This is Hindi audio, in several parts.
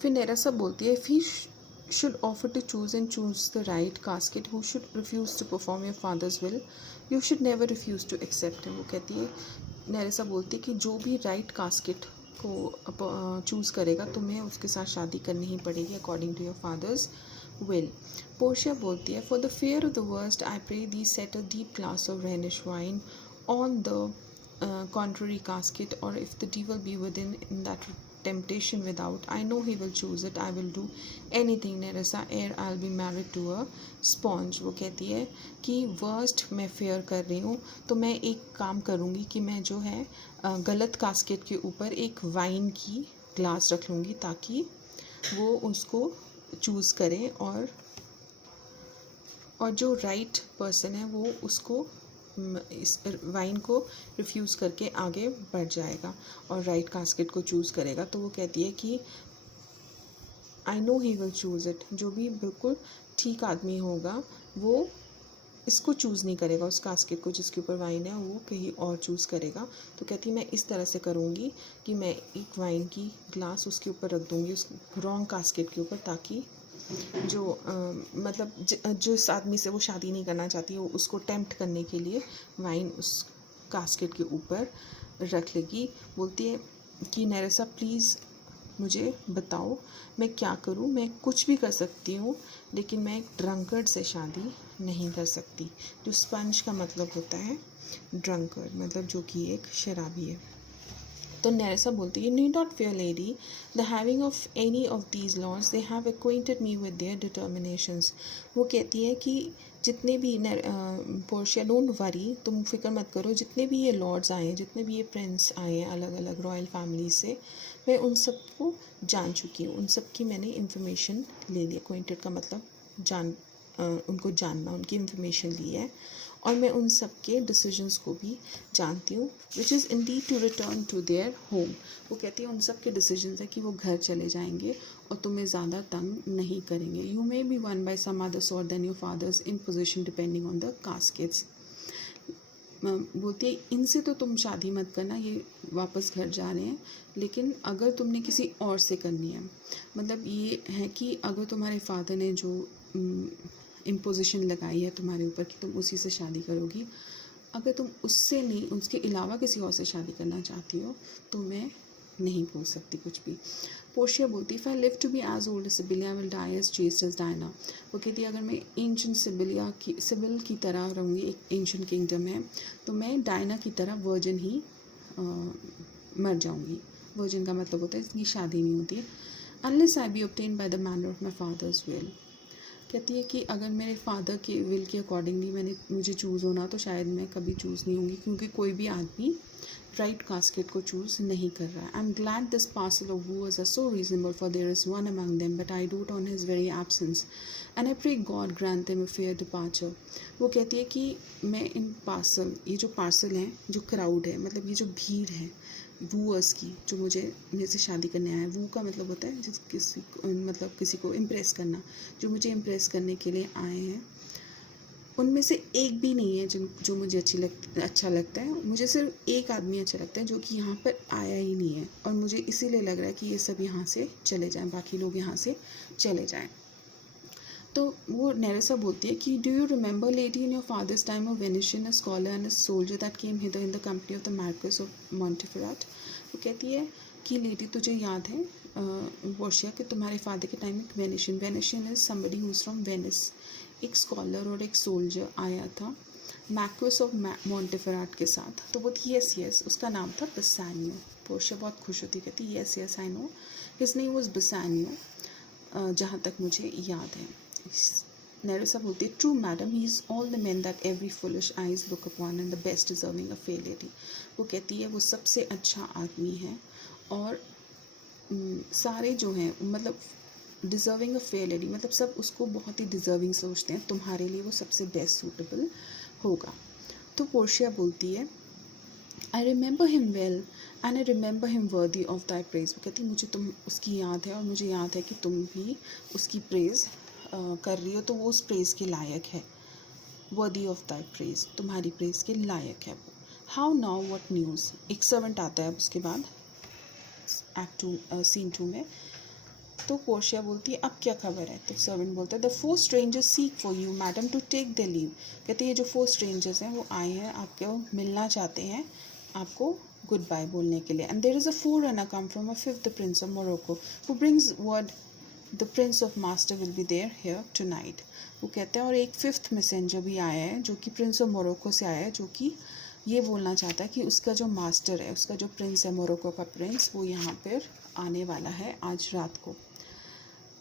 फिर नेरेसा बोलती है, if he should offer to choose and choose the right casket, who should refuse to perform your father's will, you should never refuse to accept him. वो कहती है, नेरेसा बोलती है कि जो भी राइट कास्केट को चूज़ करेगा तुम्हें उसके साथ शादी करनी ही पड़ेगी according to your father's will. Portia बोलती है, for the fear of the worst I pray thee set a deep glass of Rhenish wine on the contrary casket, or if the devil be within in that temptation without, I know he will choose it. I will do anything Nerissa ere I'll be married to a sponge. वो कहती है कि वर्स्ट मैं फेयर कर रही हूँ तो मैं एक काम करूँगी कि मैं जो है गलत कास्केट के ऊपर एक वाइन की ग्लास रख लूँगी ताकि वो उसको चूज़ करें और जो राइट पर्सन है वो उसको इस वाइन को रिफ्यूज़ करके आगे बढ़ जाएगा और राइट कास्केट को चूज़ करेगा. तो वो कहती है कि I know he will choose it. जो भी बिल्कुल ठीक आदमी होगा वो इसको चूज़ नहीं करेगा, उस कास्केट को जिसके ऊपर वाइन है वो कहीं और चूज़ करेगा. तो कहती है मैं इस तरह से करूँगी कि मैं एक वाइन की ग्लास उसके ऊपर रख दूँगी उस रॉन्ग कास्केट के ऊपर, ताकि जो मतलब जिस आदमी से वो शादी नहीं करना चाहती वो उसको टेम्प्ट करने के लिए वाइन उस कास्केट के ऊपर रख लेगी. बोलती है कि नेरेसा प्लीज़ मुझे बताओ मैं क्या करूं, मैं कुछ भी कर सकती हूं लेकिन मैं एक ड्रंकर्ड से शादी नहीं कर सकती. जो स्पंज का मतलब होता है ड्रंकर्ड, मतलब जो कि एक शराबी है. तो नेरेसा बोलती है, need not fair lady the having of any of these lords they have acquainted me with their determinations. वो कहती है कि जितने भी पोर्शिया डोंट वरी, तुम फिक्र मत करो, जितने भी ये लॉर्ड्स आए हैं, जितने भी ये प्रिंस आए हैं अलग अलग रॉयल फैमिली से, मैं उन सबको जान चुकी हूँ, उन सब की मैंने इन्फॉर्मेशन ले ली. एक्वाइंटेड का मतलब उनको जानना, उनकी इन्फॉर्मेशन ली है और मैं उन सब के डिसीजंस को भी जानती हूँ. Which is indeed to return to their home. वो कहती है उन सब के डिसीजंस है कि वो घर चले जाएंगे और तुम्हें ज़्यादा तंग नहीं करेंगे. You may be won by some other sort than your father's in position depending on the caskets. बोलती है इनसे तो तुम शादी मत करना, ये वापस घर जा रहे हैं, लेकिन अगर तुमने किसी और से करनी है, मतलब ये है कि अगर तुम्हारे फादर ने जो इम्पोजिशन लगाई है तुम्हारे ऊपर कि तुम उसी से शादी करोगी, अगर तुम उससे नहीं, उसके अलावा किसी और से शादी करना चाहती हो तो मैं नहीं बोल सकती कुछ भी. पोर्शिया बोलती है, if I live to be as old age सिबिलिया will die as chest as Diana. वो कहती है अगर मैं एंशंट सिबिल की तरह रहूँगी, एक एंशंट किंगडम है, तो मैं डायना की तरह वर्जिन ही मर जाऊँगी. वर्जिन का मतलब होता है इसकी शादी नहीं होती है. Unless I B obtain by the manner of my father's will. कहती है कि अगर मेरे फादर के विल के अकॉर्डिंगली मुझे चूज़ होना तो शायद मैं कभी चूज़ नहीं होंगी, क्योंकि कोई भी आदमी राइट कास्केट को चूज़ नहीं कर रहा है. I am glad this parcel of wooers are so reasonable for there is one among them but I dote on his very absence and I pray God grant them a fair departure. वो कहती है कि मैं इन पार्सल, ये जो पार्सल हैं, जो क्राउड है, मतलब ये जो भीड़ है वूअर्स की जो मेरे से शादी करने आया है, वू का मतलब होता है मतलब किसी को इम्प्रेस करना, जो मुझे इम्प्रेस करने के लिए आए हैं, उनमें से एक भी नहीं है जो मुझे अच्छा लगता है. मुझे सिर्फ एक आदमी अच्छा लगता है जो कि यहाँ पर आया ही नहीं है, और मुझे इसीलिए लग रहा है कि ये सब यहाँ से चले जाएं, बाकी लोग यहाँ से चले जाएं. तो वो नेरेसा बोलती है कि do you remember lady in your father's time of Venetian a scholar and a soldier that came hither in the company of the Marquis of Montferrat. वो कहती है कि लेडी तुझे याद है पोर्शिया कि तुम्हारे फादर के टाइम में Venetian is somebody who is from Venice, एक स्कॉलर और एक सोल्जर आया था मार्क्वेस ऑफ मॉन्टेफेराट के साथ. तो वो यस उसका नाम था बसानियो. पोर्शिया बहुत खुश होती, कहती yes I know his name was Bassanio, जहाँ तक मुझे याद है. नेरेसा बोलती है, true madam he is all the man that every foolish eyes look upon and the best deserving a fair lady. वो कहती है वो सबसे अच्छा आदमी है और सारे जो हैं मतलब डिज़र्विंग अ फेयर लेडी, मतलब सब उसको बहुत ही डिज़र्विंग सोचते हैं, तुम्हारे लिए वो सबसे बेस्ट सूटेबल होगा. तो पोर्शिया बोलती है, I remember him well and I remember him worthy of thy praise. वो कहती मुझे तुम उसकी याद है और मुझे याद है कि तुम भी उसकी प्रेज़ कर रही हो, तो वो उस प्रेज़ के लायक है. वर्दी ऑफ दाई प्रेज, तुम्हारी प्रेज़ के लायक है वो. How now what news. एक सर्वेंट आता है उसके बाद एक्ट 2 सीन 2 में. तो पोर्शिया बोलती है अब क्या खबर है। तो सर्वेंट बोलता है the 4 strangers seek for you madam to take the leave. कहते हैं ये जो 4 strangers हैं वो आए हैं आपको मिलना चाहते हैं, आपको गुड बाय बोलने के लिए। And there is a forerunner come from a 5th prince of Morocco who brings word the prince of master will be there here tonight. वो कहते हैं और एक 5th मैसेंजर भी आया है जो कि प्रिंस ऑफ मोरक्को से आया है, जो कि ये बोलना चाहता है कि उसका जो मास्टर है, उसका जो प्रिंस है, मोरक्को का प्रिंस, वो यहाँ पर आने वाला है आज रात को।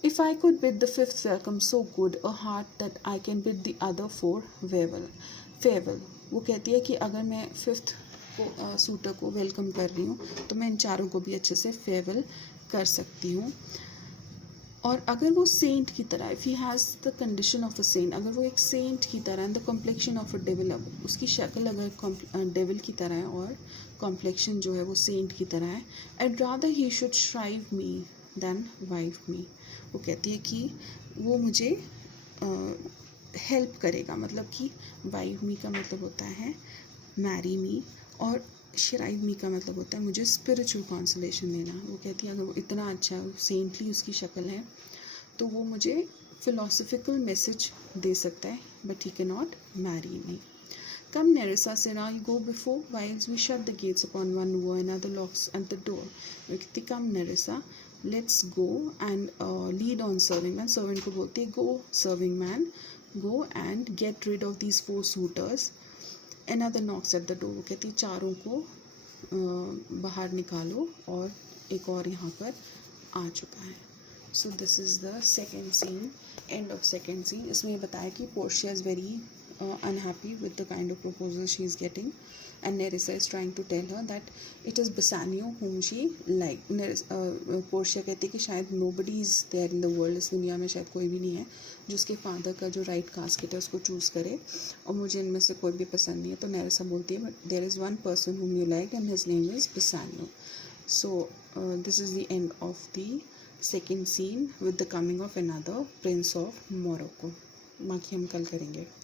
If I could bid the 5th welcome so good a heart that I can bid the other 4 farewell। वो कहती है कि अगर मैं 5th को सूटर को वेलकम कर रही हूँ तो मैं इन चारों को भी अच्छे से फेयरवेल कर सकती हूँ। और अगर वो सेंट की तरह, if he has the condition of a saint, अगर वो एक सेंट की तरह and the complexion of a devil, उसकी शक्ल अगर डेविल की तरह है और कॉम्प्लेक्शन जो है वो सेंट की तरह है, I'd rather he should shrive me than wife me। वो कहती है कि वो मुझे हेल्प करेगा, मतलब कि वाइफ मी का मतलब होता है मैरी मी, और शराइव मी का मतलब होता है मुझे स्पिरिचुअल कॉन्सोलेशन देना। वो कहती है अगर वो इतना अच्छा सेंटली उसकी शक्ल है तो वो मुझे फिलोसफिकल मैसेज दे सकता है, but he can not marry me. Come Nerissa, said I, go before, whilst we shut the gates upon one who another locks at the door। Come Nerissa, let's go and lead on serving man। Servant को बोलती है go serving man, go and get rid of these 4 suitors। Another knocks at the door। वो कहती है चारों को बाहर निकालो और एक और यहाँ पर आ चुका है। So this is the second scene, end of second scene. इसमें ये बताया कि Portia is very unhappy with the kind of proposal she is getting, and Nerissa is trying to tell her that it is Bassanio whom she liked। Portia कहती है कि शायद nobody is there in the world, इस दुनिया में शायद कोई भी नहीं है जो उसके फादर का जो राइट कास्केट है उसको चूज़ करे, और मुझे इनमें से कोई भी पसंद नहीं है। तो नेरिसा बोलती है but there is one person whom you like and his name is Bassanio। So this is the end of the second scene with the coming of another prince of Morocco। बाकी हम कल करेंगे।